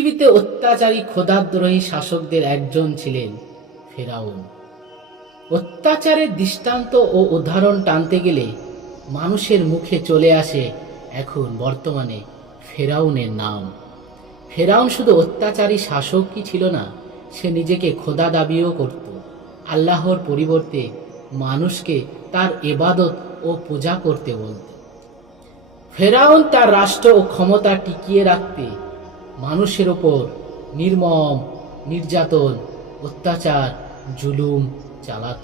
পৃথিবীতে অত্যাচারী খোদাদ্রোহী শাসকদের একজন ছিলেন ফেরাউন। অত্যাচারের দৃষ্টান্ত ও উদাহরণ টানতে গেলে মানুষের মুখে চলে আসে এখন বর্তমানে ফেরাউনের নাম। ফেরাউন শুধু অত্যাচারী শাসকই ছিল না, সে নিজেকে খোদা দাবিও করত। আল্লাহর পরিবর্তে মানুষকে তার ইবাদত ও পূজা করতে বলত। ফেরাউন তার রাষ্ট্র ও ক্ষমতা টিকিয়ে রাখতে মানুষের ওপর নির্মম নির্যাতন, অত্যাচার, জুলুম চালাত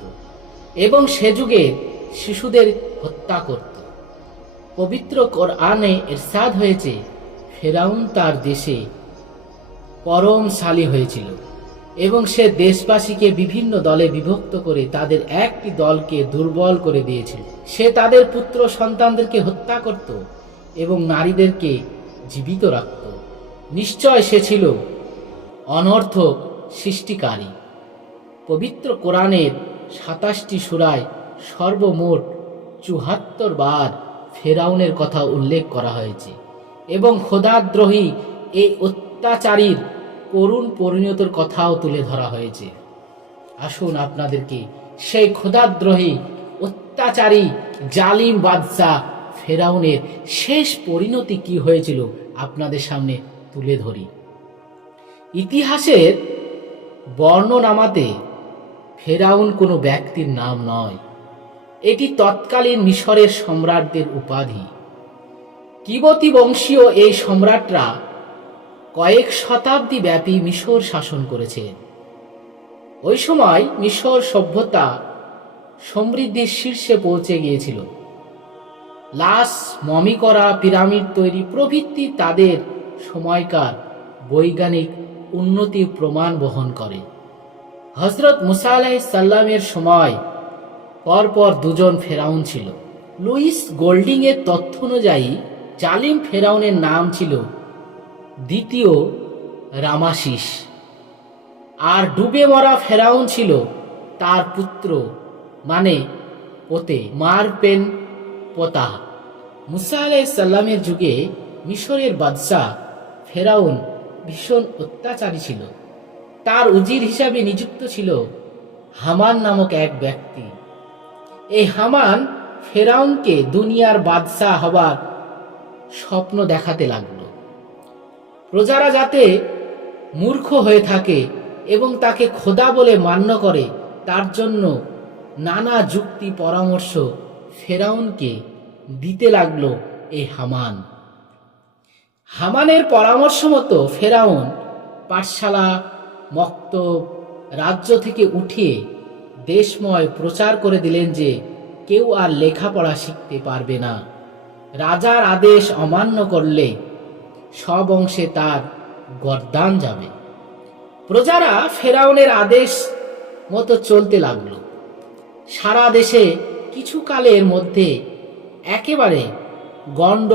এবং সে যুগে শিশুদের হত্যা করত। পবিত্র কোরআনে ইরশাদ হয়েছে, ফেরাউন তার দেশে পরমশালী হয়েছিল এবং সে দেশবাসীকে বিভিন্ন দলে বিভক্ত করে তাদের একটি দলকে দুর্বল করে দিয়েছিল। সে তাদের পুত্র সন্তানদেরকে হত্যা করত এবং নারীদেরকে জীবিত রাখত। নিশ্চয় সে ছিল অনর্থক সৃষ্টিকারী। পবিত্র কোরআনের ২৭টি সূরায় সর্বমোট ৭৪ বার ফেরাউনের কথা উল্লেখ করা হয়েছে এবং খোদাদ্রোহী এই অত্যাচারীর করুণ পরিণতির কথাও তুলে ধরা হয়েছে। আসুন আপনাদেরকে সেই খোদাদ্রোহী অত্যাচারী জালিম বাদশাহ ফেরাউনের শেষ পরিণতি কি হয়েছিল আপনাদের সামনে তুলে ধরি। ইতিহাসের বর্ণনামাতে ফেরাউন কোনো ব্যক্তির নাম নয়, এটি তৎকালীন মিশরের সম্রাটদের উপাধি। কিবতী বংশীয় এই সম্রাটরা কয়েক শতাব্দী ব্যাপী মিশর শাসন করেছেন। ওই সময় মিশর সভ্যতা সমৃদ্ধির শীর্ষে পৌঁছে গিয়েছিল। লাশ মমি করা, পিরামিড তৈরি প্রভৃতি তাদের সময়কার বৈজ্ঞানিক উন্নতির প্রমাণ বহন করে। হযরত মুসা আলাইহিস সালামের সময় পরপর দুজন ফেরাউন ছিল। লুইস গোল্ডিং এর তথ্য অনুযায়ী জালিম ফেরাউনের নাম ছিল দ্বিতীয় রামাসিস, আর ডুবে মরা ফেরাউন ছিল তার পুত্র মানে পোতে মারপেন পোতা। মুসা আলাইহিস সালামের যুগে মিশরের বাদশাহ ফেরাউন ভীষণ অত্যাচারী ছিল। তার উজির হিসাবে নিযুক্ত ছিল হামান নামক এক ব্যক্তি। এই হামান ফেরাউনকে দুনিয়ার বাদশাহ হবার স্বপ্ন দেখাতে লাগলো। প্রজারা যাতে মূর্খ হয়ে থাকে এবং তাকে খোদা বলে মান্য করে, তার জন্য নানা যুক্তি পরামর্শ ফেরাউনকে দিতে লাগলো এই হামান। হামানের পরামর্শ মতো ফেরাউন পাঠশালা, মক্তব, রাজ্য থেকে উঠিয়ে দেশময় প্রচার করে দিলেন যে কেউ আর লেখাপড়া শিখতে পারবে না। রাজার আদেশ অমান্য করলে সব অংশে তার গর্দান যাবে। প্রজারা ফেরাউনের আদেশ মতো চলতে লাগলো। সারা দেশে কিছুকালের মধ্যে একেবারে গণ্ড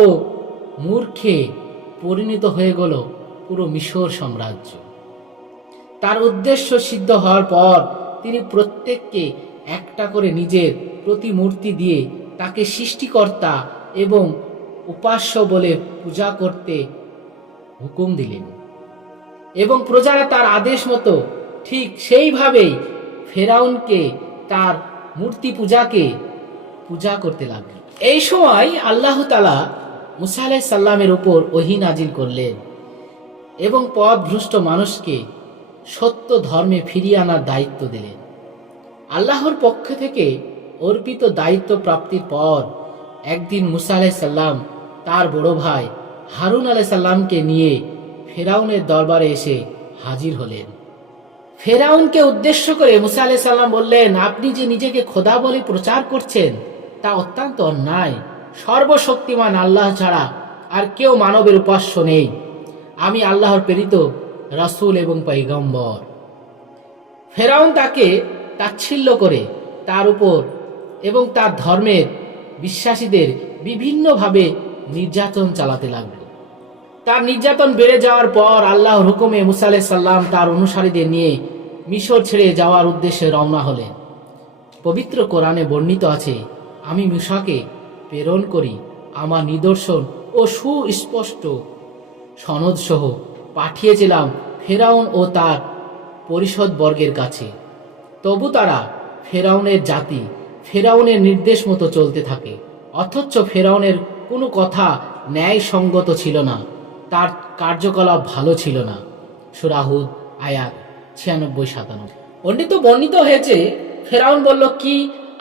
মূর্খে পরিণত হয়ে গেল পুরো মিশর সাম্রাজ্য। তার উদ্দেশ্য সিদ্ধ হওয়ার পর তিনি প্রত্যেককে একটা করে নিজের প্রতিমূর্তি দিয়ে তাকে সৃষ্টিকর্তা এবং উপাস্য বলে পূজা করতে হুকুম দিলেন এবং প্রজারা তার আদেশ মতো ঠিক সেইভাবেই ফেরাউনকে তার মূর্তি পূজা করতে লাগলেন। এই সময় আল্লাহ তাআলা মুসা আলাইহিস সালামের উপর ওহী নাজিল করলেন এবং পথভ্রষ্ট মানুষকে সত্য ধর্মে ফিরিয়ে আনার দায়িত্ব দিলেন। আল্লাহর পক্ষ থেকে অর্পিত দায়িত্ব প্রাপ্তির পর একদিন মুসা আলাইহিস সালাম তার বড় ভাই হারুন আলাইহিস সালামকে নিয়ে ফেরাউনের দরবারে এসে হাজির হলেন। ফেরাউনকে উদ্দেশ্য করে মুসা আলাইহিস সালাম বললেন, আপনি যে নিজেকে খোদা বলে প্রচার করছেন তা অত্যন্ত অন্যায়। সর্বশক্তিমান আল্লাহ ছাড়া আর কেউ মানবের উপাস্য নেই। আমি আল্লাহর প্রেরিত রাসূল এবং পয়গম্বর। ফেরাউন তাকে তাচ্ছিল্য করে তার উপর এবং তার ধর্মের বিশ্বাসীদের বিভিন্নভাবে নির্যাতন চালাতে লাগল। তার নির্যাতন বেড়ে যাওয়ার পর আল্লাহর হুকুমে মুসা আলাইহিস সালাম তার অনুসারীদের নিয়ে মিশর ছেড়ে যাওয়ার উদ্দেশ্যে রওনা হলেন। পবিত্র কোরআনে বর্ণিত আছে, আমি মুসাকে প্রেরণ করি আমার নিদর্শন ও সুস্পষ্ট সনদ সহ পাঠিয়েছিলাম ফেরাউন ও তার পরিষদ বর্গের কাছে, তবু তারা ফেরাউনের জাতি ফেরাউনের নির্দেশ মতো চলতে থাকে। অথচ ফেরাউনের কোনো কথা ন্যায়সঙ্গত ছিল না, তার কার্যকলাপ ভালো ছিল না। সূরা হুদ আয়াত ৯৬-৯৭। বর্ণিত হয়েছে, ফেরাউন বলল, কি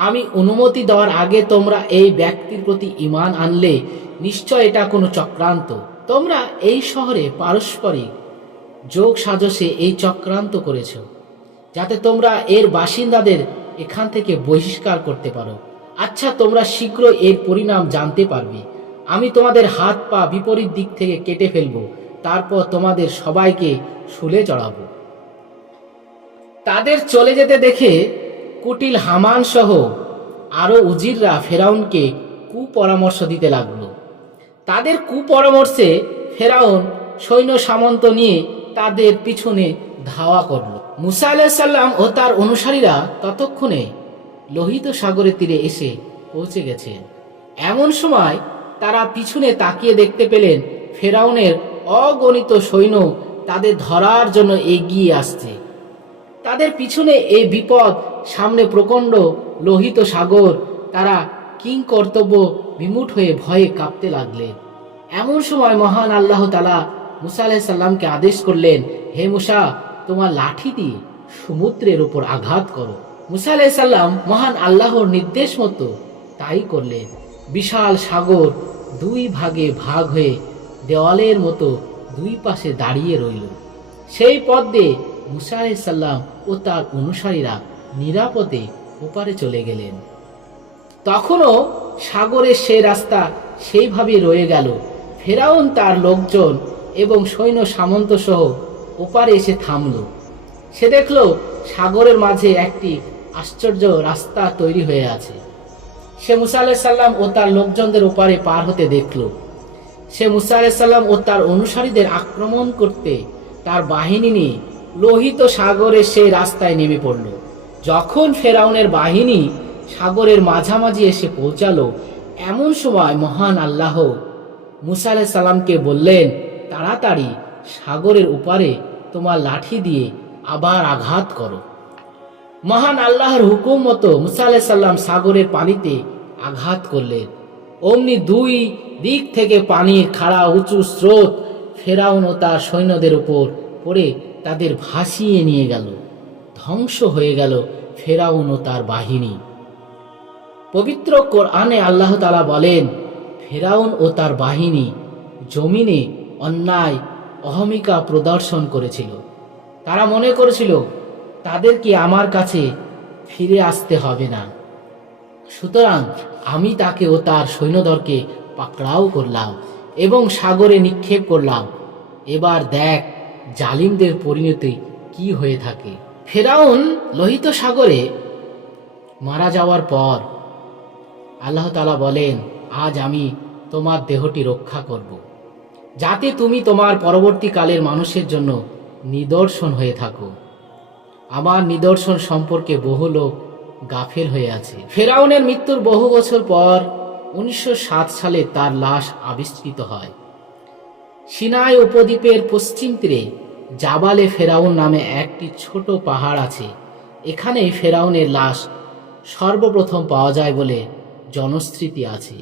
আমি অনুমতি দেওয়ার আগে তোমরা এই ব্যক্তির প্রতি ঈমান আনলে? নিশ্চয় এটা কোনো চক্রান্ত। তোমরা এই শহরে পারস্পরিক যোগ সাজসে এই চক্রান্ত করেছ, যাতে তোমরা এর বাসিন্দাদের এখান থেকে বহিষ্কার করতে পারো। আচ্ছা, তোমরা শীঘ্র এর পরিণাম জানতে পারবে। আমি তোমাদের হাত পা বিপরীত দিক থেকে কেটে ফেলবো, তারপর তোমাদের সবাইকে শুলে চড়াবো। তাদের চলে যেতে দেখে কুটিল হামান সহ আরো উজিররা ফেরাউনকে কুপরামর্শ দিতে লাগলো। তাদের কুপরামর্শে ফেরাউন সৈন্য সামন্ত নিয়ে তাদের পিছনে ধাওয়া করল। মুসা আলাইহিস সালাম ও তার অনুসারীরা ততক্ষণে লোহিত সাগরের তীরে এসে পৌঁছে গেছেন। এমন সময় তারা পিছনে তাকিয়ে দেখতে পেলেন ফেরাউনের অগণিত সৈন্য তাদের ধরার জন্য এগিয়ে আসছে। তাদের পিছনে এই বিপদ, সামনে প্রকাণ্ড লোহিত সাগর। তারা কিং কর্তব্য বিমূঢ় হয়ে ভয়ে কাঁপতে লাগলেন। এমন সময় মহান আল্লাহ তাআলা মুসা আলাইহিস সালামকে আদেশ করলেন, হে মুসা, তোমার লাঠি দিয়ে সমুদ্রের উপর আঘাত করো। মুসা আলাইহিস সালাম মহান আল্লাহর নির্দেশ মতো তাই করলেন। বিশাল সাগর দুই ভাগে ভাগ হয়ে দেওয়ালের মতো দুই পাশে দাঁড়িয়ে রইল। সেই পথ দিয়ে মুসা আলাইহিস সালাম ও তার অনুসারীরা নিরাপদে ওপারে চলে গেলেন। তখনও সাগরের সেই রাস্তা সেইভাবে রয়ে গেল। ফেরাউন তার লোকজন এবং সৈন্য সামন্ত সহ ওপারে এসে থামল। সে দেখল সাগরের মাঝে একটি আশ্চর্য রাস্তা তৈরি হয়ে আছে। সে মুসা আলাইহিস সালাম ও তার লোকজনদের ওপারে পার হতে দেখল। সে মুসা আলাইহিস সালাম ও তার অনুসারীদের আক্রমণ করতে তার বাহিনী নিয়ে লোহিত সাগরের সেই রাস্তায় নেমে পড়ল। যখন ফেরাউনের বাহিনী সাগরের মাঝামাঝি এসে পৌঁছালো, এমন সময় মহান আল্লাহ মুসা আলাইহিস সালামকে বললেন, তাড়াতাড়ি সাগরের উপারে তোমার লাঠি দিয়ে আবার আঘাত করো। মহান আল্লাহর হুকুম মতো মুসা আলাইহিস সালাম সাগরের পানিতে আঘাত করলেন। অমনি দুই দিক থেকে পানির খাড়া উঁচু স্রোত ফেরাউন ও তার সৈন্যদের উপর পড়ে তাদের ভাসিয়ে নিয়ে গেল। ধ্বংস হয়ে গেল ফেরাউন ও তার বাহিনী। পবিত্র কোরআনে আল্লাহ তাআলা বলেন, ফেরাউন ও তার বাহিনী জমিনে অন্যায় অহমিকা প্রদর্শন করেছিল। তারা মনে করেছিল তাদেরকে আমার কাছে ফিরে আসতে হবে না, সুতরাং আমি তাকে ও তার সৈন্যদলকে পাকড়াও করলাম এবং সাগরে নিক্ষেপ করলাম। এবার দেখ জালিমদের পরিণতি কি হয়ে থাকে। ফেরাউন লোহিত সাগরে মারা যাওয়ার পর আল্লাহ তাআলা বলেন, আজ আমি তোমার দেহটি রক্ষা করব, যাতে তুমি তোমার পরবর্তীকালের মানুষের জন্য নিদর্শন হয়ে থাকো। আমার নিদর্শন সম্পর্কে বহু লোক গাফেল হয়ে আছে। ফেরাউনের মৃত্যুর বহু বছর পর 1907 সালে তার লাশ আবিষ্কৃত হয়। সিনাই উপদ্বীপের পশ্চিম তীরে জাবালে ফেরাউন নামে একটি ছোট পাহাড় আছে। এখানে ফেরাউনের লাশ সর্বপ্রথম পাওয়া যায় বলে জনশ্রুতি আছে।